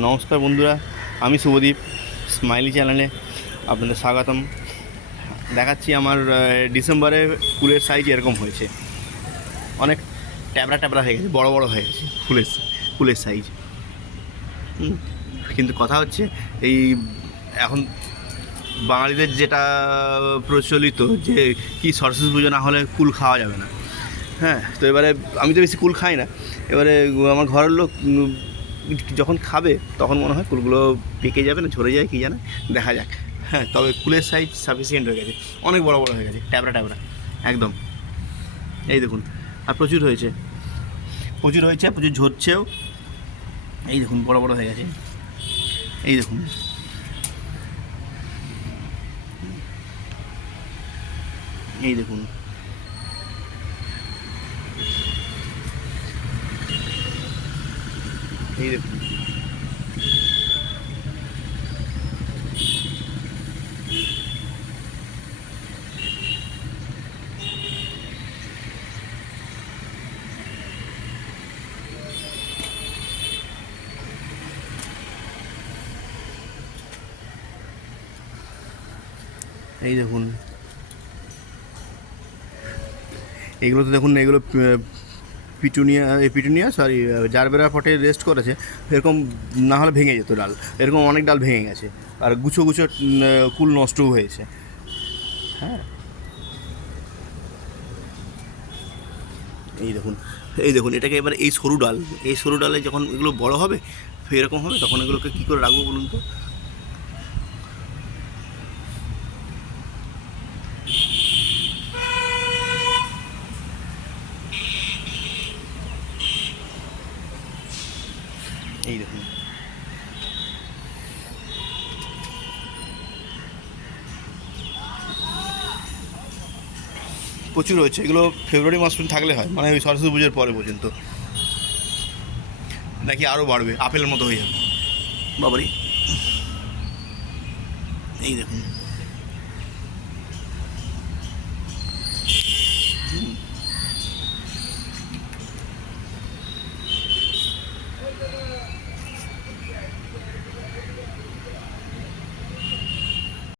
নমস্কার বন্ধুরা, আমি শুভদীপ। স্মাইলি চ্যানেলে আপনাদের স্বাগতম। দেখাচ্ছি আমার ডিসেম্বরে ফুলের সাইজ এরকম হয়েছে, অনেক ট্যাবড়া ট্যাবড়া হয়ে গেছে, বড় বড় হয়ে গেছে ফুলের সাইজ। কিন্তু কথা হচ্ছে এই এখন বাঙালিদের যেটা প্রচলিত যে কি সরস্বতী পুজো না হলে কুল খাওয়া যাবে না। হ্যাঁ, তো এবারে আমি তো বেশি কুল খাই না। এবারে আমার ঘরের লোক যখন খাবে তখন মনে হয় কুলগুলো পেকে যাবে না ঝরে যায় কি জানে, দেখা যাক। হ্যাঁ, তবে কুলের সাইজ সাফিসিয়েন্ট হয়ে গেছে, অনেক বড় বড় হয়ে গেছে, ট্যাবড়া ট্যাবড়া একদম। এই দেখুন, আর প্রচুর হয়েছে, প্রচুর ঝরছেও। এই দেখুন, বড় বড় হয়ে গেছে। এই দেখুন, এই দেখুন, এই দেখুন, এই দেখুন। এগুলো তো দেখুন, এগুলো পিটুনিয়া সরি জারবেরা পটে রেস্ট করেছে। এরকম না হলে ভেঙে যেত ডাল, এরকম অনেক ডাল ভেঙে গেছে, আর গুছো গুছো কুল নষ্টও হয়েছে। হ্যাঁ, এই দেখুন, এই দেখুন, এটাকে এবার এই সরু ডালে যখন এগুলো বড় হবে, এরকম হবে, তখন এগুলোকে কী করে রাখবো বলুন তো। এই দেখুন, প্রচুর হয়েছে। এগুলো ফেব্রুয়ারি মাস পর্যন্ত থাকলে হয়, মানে ওই সরস্বতী পুজোর পরে পর্যন্ত, নাকি আরও বাড়বে, আপেলের মতো হয়ে যাবে। বাবারি, এই দেখুন।